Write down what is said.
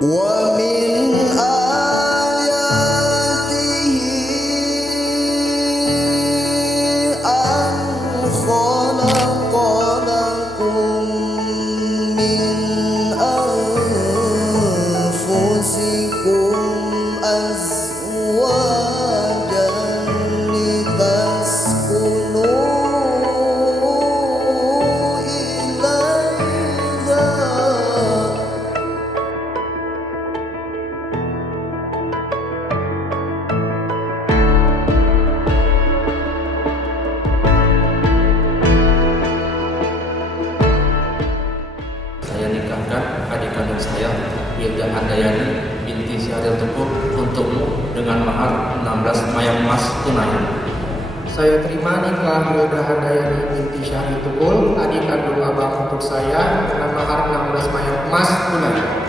ومن آياته أن خلق لكم من أنفسكم أزواجا لتسكنوا Saya nikahkan adik kandung saya, Yeda Handayani binti Syahril Tukul, untukmu dengan mahar 16 mayang emas tunai. Saya terima nikah Yeda Handayani binti Syahril Tukul, adik kandung abang untuk saya, dengan mahar 16 mayang emas tunai.